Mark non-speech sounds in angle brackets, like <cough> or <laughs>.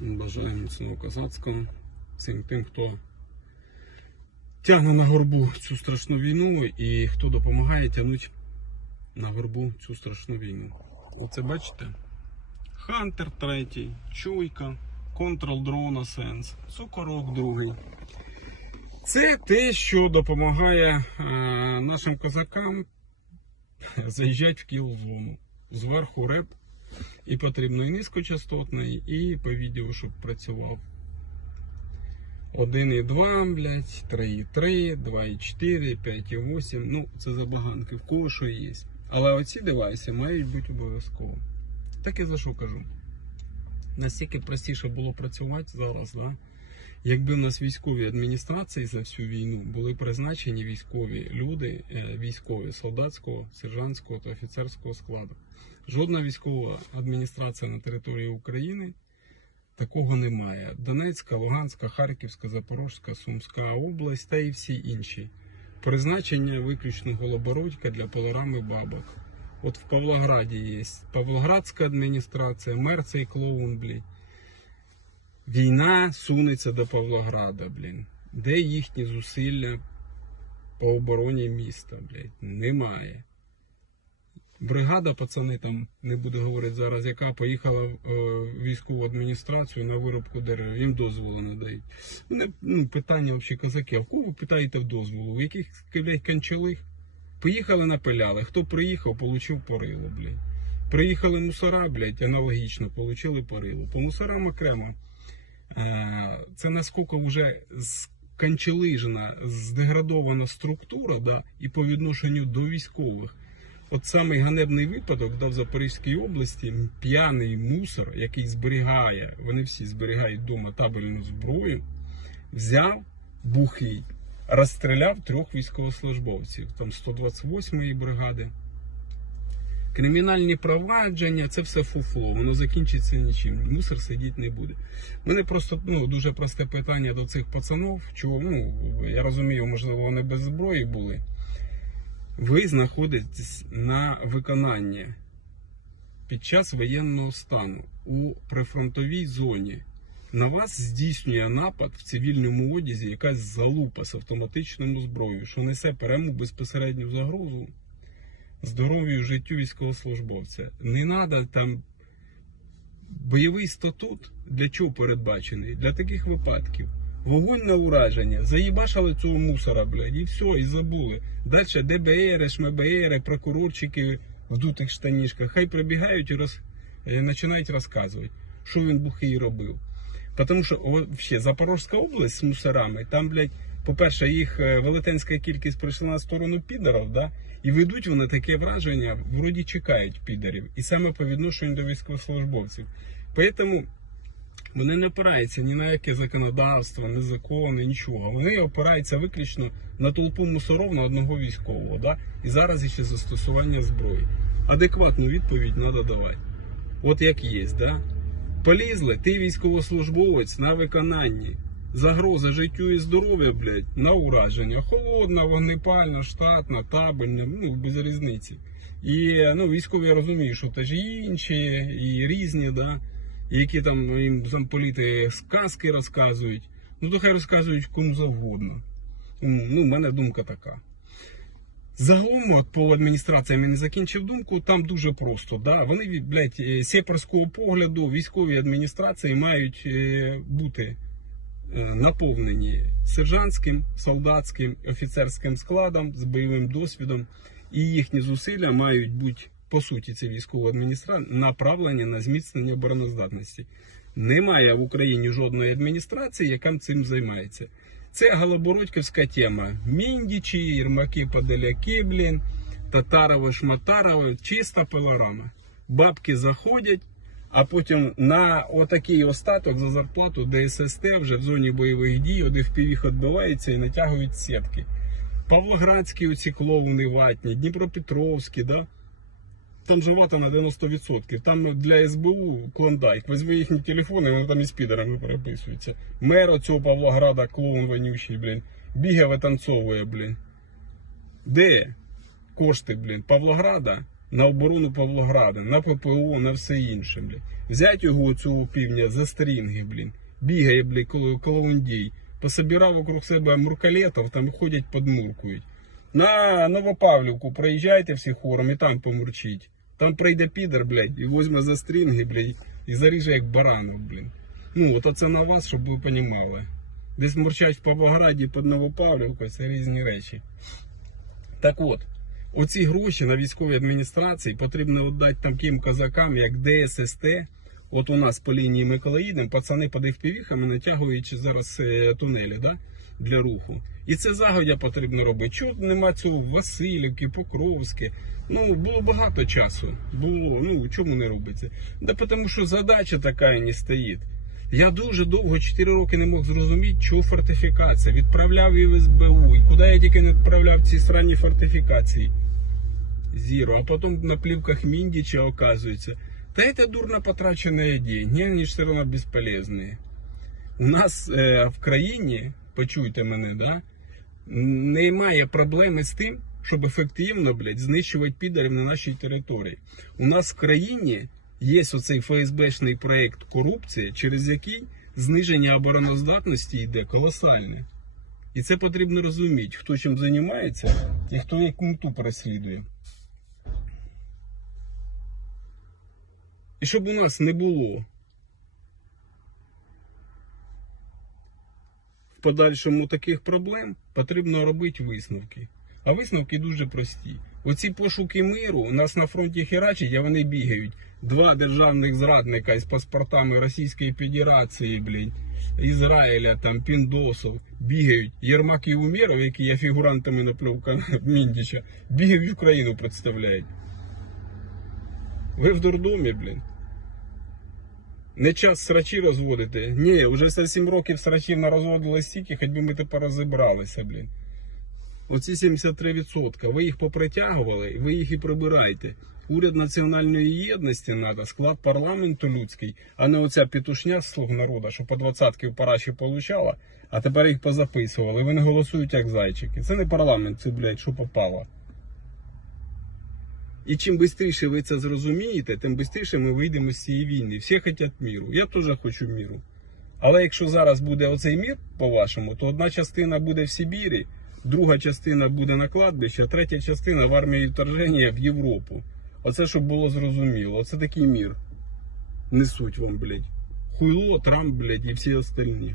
Бажаю міцного козацького всім тим, хто тягне на горбу цю страшну війну і хто допомагає тягнути на горбу цю страшну війну. Оце бачите? Хантер третій, Чуйка, Control Drone Sense, Сокорок другий. Це те, що допомагає е, нашим козакам <laughs> заїжджати в кіл зону. Зверху реп і потрібно і низькочастотний, і по відео, щоб працював. 1,2, блядь, 3,3, 2,4, 5,8. Ну, це забаганки, в кого що є. Але оці девайси мають бути обов'язково. Так і за що кажу. Настільки простіше було працювати зараз, да? Якби в нас військові адміністрації за всю війну були призначені військові люди, е, військові солдатського, сержантського та офіцерського складу. Жодна військова адміністрація на території України такого немає. Донецька, Луганська, Харківська, Запорозька, Сумська область та і всі інші. Призначення виключно Голобородька для пилорами бабок. От в Павлограді є Павлоградська адміністрація, мер цей клоун, блін. Війна сунеться до Павлограда, блін. Де їхні зусилля по обороні міста, блядь? Немає. Бригада, пацани, там не буду говорити зараз, яка поїхала в е, військову адміністрацію на виробку дерев. Їм дозволу не дають. Мене, ну, питання взагалі козаки, а в кого ви питаєте в дозволу? В яких блядь, кончалих? Поїхали напиляли. Хто приїхав, получив порило, блядь. Приїхали мусора, блядь, аналогічно, получили порило. По мусорам окремо. Е, Це наскільки вже сканчелижена, здеградована структура, да, і по відношенню до військових. От самий ганебний випадок да, в Запорізькій області п'яний мусор, який зберігає, вони всі зберігають вдома табельну зброю, взяв бухий, розстріляв трьох військовослужбовців, там 128-ї бригади. Кримінальні провадження це все фуфло, воно закінчиться нічим. Мусор сидіти не буде. У мене просто ну, дуже просте питання до цих пацанов. Чого, ну, я розумію, можливо, вони без зброї були. Ви знаходитесь на виконанні під час воєнного стану у прифронтовій зоні. На вас здійснює напад в цивільному одязі якась залупа з автоматичною зброєю, що несе пряму безпосередню загрозу здоров'ю життю військовослужбовця. Не треба там бойовий статут для чого передбачений? Для таких випадків. Вогонь на ураження, заїбашили цього мусора, блядь, і все, і забули. Далі ДБР, ШМБР, прокурорчики в дутих штанішках, хай прибігають і роз... е, починають розказувати, що він бухий робив. Тому що ще Запорожська область з мусорами, там, блядь, по-перше, їх е, велетенська кількість прийшла на сторону підерів, да? і ведуть вони таке враження, вроді чекають підерів, і саме по відношенню до військовослужбовців. Тому вони не опираються ні на яке законодавство, ні закони, нічого. Вони опираються виключно на толпу мусоров на одного військового. Да? І зараз ще застосування зброї. Адекватну відповідь треба давати. От як є, да? Полізли, ти військовослужбовець на виконанні. Загроза життю і здоров'ю, блядь, на ураження. Холодна, вогнепальна, штатна, табельна, ну без різниці. І ну, військові я розумію, що теж інші, і різні, да? які там їм замполіти сказки розказують. Ну, то хай розказують кому завгодно. Ну, в мене думка така. Загалом, от по адміністраціям я не закінчив думку, там дуже просто. Да? Вони блядь, е, сепарського погляду військові адміністрації мають е, бути наповнені сержантським, солдатським, офіцерським складом з бойовим досвідом, і їхні зусилля мають бути, по суті, це військова адміністрація, направлені на зміцнення обороноздатності. Немає в Україні жодної адміністрації, яка цим займається. Це Голобородьківська тема. Міндічі, Єрмаки, Подоляки, блін, Татарови, Шматарови, чиста пилорама. Бабки заходять, а потім на отакий остаток за зарплату ДССТ вже в зоні бойових дій, один впівіх відбивається і натягують сітки. Павлоградські оці клоуни ватні, Дніпропетровські, да? Там же вата на 90%. Там для СБУ клондайк. Візьми їхні телефони, вони там із підерами переписуються. Мер цього Павлограда, клоун вонючий, блін. Бігає, витанцовує, блін. Де кошти, блін? Павлограда на оборону Павлограда, на ППО, на все інше, блін. Взять його цього півня за стрінги, блін. Бігає, блін, коло колондій. Пособирав вокруг себе муркалетів, там ходять, подмуркують. На Новопавлівку проїжджайте всі хором і там помурчіть. Там прийде підер, блядь, і возьме за стрінги, блядь, і заріже як баранок, блін. Ну, от це на вас, щоб ви понімали. Десь мурчать в Павлограді під Новопавлівкою, це різні речі. Так от, оці гроші на військовій адміністрації потрібно віддати таким козакам, як ДССТ. От у нас по лінії Миколаїдом пацани під FPV-хами натягують зараз е, тунелі да, для руху. І це загодя потрібно робити. Чого нема цього Васильівки, Покровське? Ну, було багато часу. Було, ну чому не робиться? Да тому що задача така і не стоїть. Я дуже довго, 4 роки не мог зрозуміти, чого фортифікація. Відправляв її в СБУ. І куди я тільки не відправляв ці сранні фортифікації. Зіро. А потом на плівках Міндіча оказується. Та это дурно потраченные деньги, они все равно бесполезные. У нас е, в країні, почуйте мене, да, немає проблеми з тим, щоб ефективно, блядь, знищувати підарів на нашій території. У нас в країні є оцей ФСБшний проєкт корупції, через який зниження обороноздатності йде колосальне. І це потрібно розуміти, хто чим займається і хто яку мету переслідує. І щоб у нас не було в подальшому таких проблем, потрібно робити висновки. А висновки дуже прості. Оці пошуки миру у нас на фронті херачить, а вони бігають. Два державних зрадника із паспортами Російської Федерації, блін, Ізраїля, там, Піндосов, бігають. Єрмак і Умєров, які є фігурантами на плівках <laughs> Міндіча, бігають Україну представляють. Ви в дурдомі, блін. Не час срачі розводити. Ні, вже за 7 років срачів нарозводили стільки, хоч би ми тепер розібралися, блін. Оці 73%. Ви їх попритягували, ви їх і прибирайте. Уряд національної єдності треба, склад парламенту людський, а не оця петушня з слуг народу, що по двадцятки в параші получала, а тепер їх позаписували. Вони голосують як зайчики. Це не парламент, це, блядь, що попало. І чим швидше ви це зрозумієте, тим швидше ми вийдемо з цієї війни. Всі хочуть міру. Я теж хочу міру. Але якщо зараз буде оцей мір, по-вашому, то одна частина буде в Сибірі, друга частина буде на кладбище, а третя частина в армії вторження в Європу. Оце щоб було зрозуміло. Оце такий мір. Несуть вам, блядь. Хуйло, Трамп, блядь, і всі остальні.